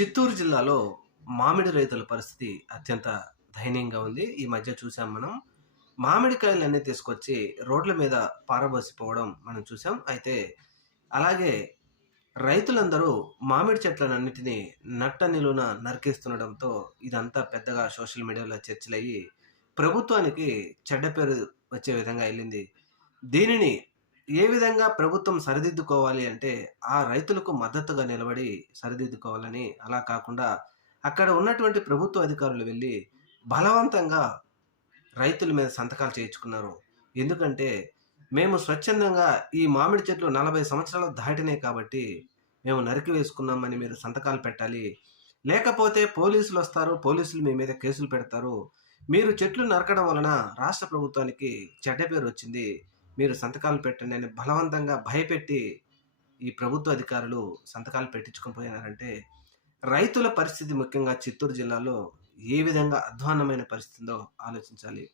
చిత్తూరు జిల్లాలో మామిడి రైతుల పరిస్థితి అత్యంత దయనీయంగా ఉంది. ఈ మధ్య చూసాం మనం. మామిడికాయలన్నీ తీసుకొచ్చి రోడ్ల మీద పారబోసిపోవడం మనం చూసాం. అయితే అలాగే రైతులందరూ మామిడి చెట్లనన్నిటిని నట్ట నిలువున నరికేస్తుండడంతో ఇదంతా పెద్దగా సోషల్ మీడియాలో చర్చలయ్యి ప్రభుత్వానికి చెడ్డ పేరు వచ్చే విధంగా ఎళ్ళింది. దీనిని ఏ విధంగా ప్రభుత్వం సరిదిద్దుకోవాలి అంటే, ఆ రైతులకు మద్దతుగా నిలబడి సరిదిద్దుకోవాలని, అలా కాకుండా అక్కడ ఉన్నటువంటి ప్రభుత్వ అధికారులు వెళ్లి బలవంతంగా రైతుల మీద సంతకాలు చేయించుకున్నారు. ఎందుకంటే, మేము స్వచ్ఛందంగా ఈ మామిడి చెట్లు 40 సంవత్సరాలు దాటినాయి కాబట్టి, మేము నరికి వేసుకున్నామని మీరు సంతకాలు పెట్టాలి. లేకపోతే పోలీసులొస్తారు. పోలీసులు మీ మీద కేసులు పెడతారు. మీరు చెట్లు నరకడం వలన రాష్ట్ర ప్రభుత్వానికి చెడ్డ పేరొచ్చింది. మీరు సంతకాలు పెట్టండి అని బలవంతంగా భయపెట్టి ఈ ప్రభుత్వ అధికారులు సంతకాలు పెట్టించుకొని పోయినారంటే, రైతుల పరిస్థితి ముఖ్యంగా చిత్తూరు జిల్లాలో ఏ విధంగా అధ్వాన్నమైన పరిస్థితి ఉందో ఆలోచించాలి.